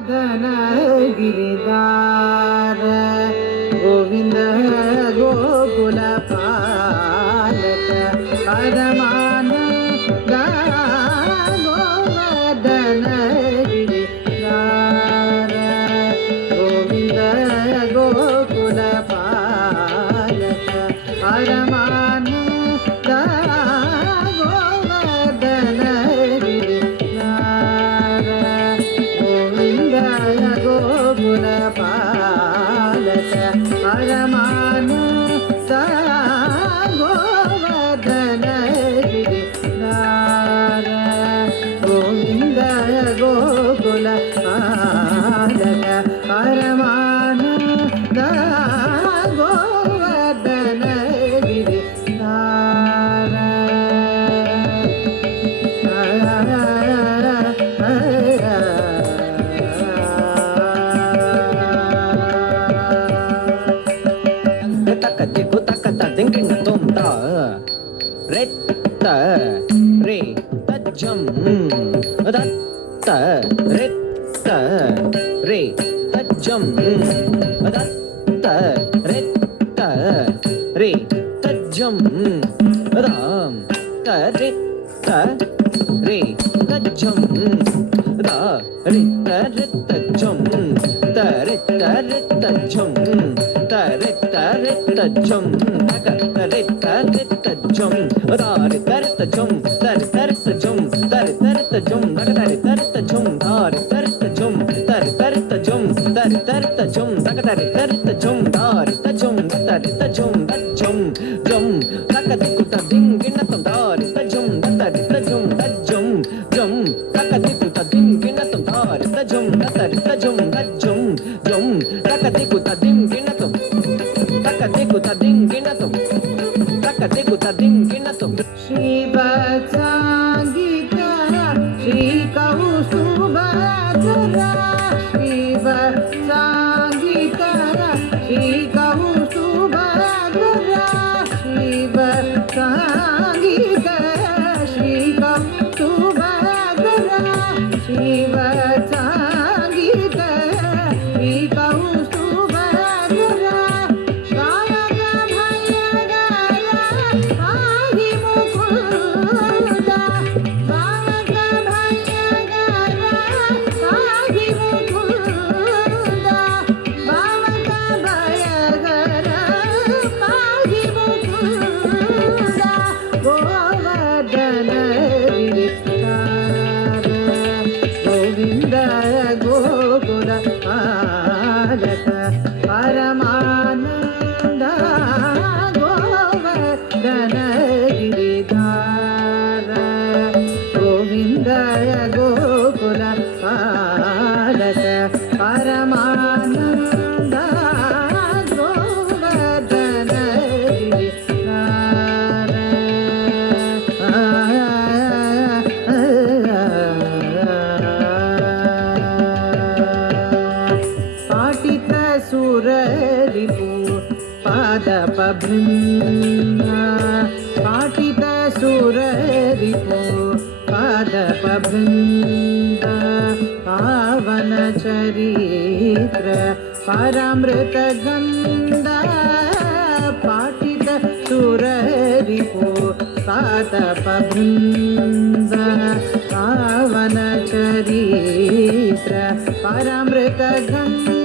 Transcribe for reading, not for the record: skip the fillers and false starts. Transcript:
ಗೋವರ್ಧನ ಗಿರಿಧಾರ ಗೋವಿಂದ ಗೋಕುಲ ಪಾಲಕ ಪರಮಾನಂದ ಗೋವರ್ಧನ ಗಿರಿಧಾರ ಗೋವಿಂದ ಗೋಕುಲ ಪಾಲಕ ಪರಮಾನಂದ ಗೋವರ್ಧನ ಗಿರಿಧಾರ ಗೋವಿಂದ ಗೋಕುಲ ಪಾಲಕ ಪರಮಾನಂದ ಗೋವರ್ಧನ ಗಿರಿಧಾರ ಗೋವಿಂದ ಗೋಕುಲ ಪಾಲಕ ಪರಮಾನಂದ Govardhana ಗಿರಿಧಾರ tắc tắc tiếng kinh tôm tờ rết tờ rê tất châm tất tờ rết tờ rê tất châm tất tờ rết tờ rê tất châm tờ rết tờ rê tất châm tờ rê tất châm tờ rê tất châm tờ rê tất châm tờ rê tất châm tờ rê tất châm tờ rê tất châm tờ rê tất châm tờ rê tất châm tờ rê tất châm tờ rê tất châm tờ rê tất châm tờ rê tất châm tờ rê tất châm tờ rê tất châm tất châm châm tắc tiku ta ding kina tom tờ rê tất châm tờ rê tất châm tất châm châm tắc tiku ta ding kina tom tờ rê tất châm tờ rê tất châm tất châm châm tắc tiku ta ding kina tom tắc tiku ta ding kina tom tắc tiku ta ding kina tom Shiv सांगीत श्री कौस्तुभधरा शिव सांगीत श्री कौस्तुभधरा शिव सांगीत श्री कौस्तुभधरा शिव सांगीत श्री कौस्तुभधरा गायक भयगरा पाहि मुकुंद गायक भयगरा पाहि मुकुंद गायक भयगरा पाहि मुकुंद गोवर्धन गिरिधार गोविंद गोकुल पालक परमानंद गोवर्धन गिरिधार गोविंद गोकुल पालक परमानंद गोवर्धन गिरिधार पाटित सुररिपु पादपभृङ्ग पाटित सुररिपु पादपभृङ्ग पावन चरित्र परामृत गन्ध पाटित सुररिपु पादपभृङ्ग पावन चरित्र परामृत गन्ध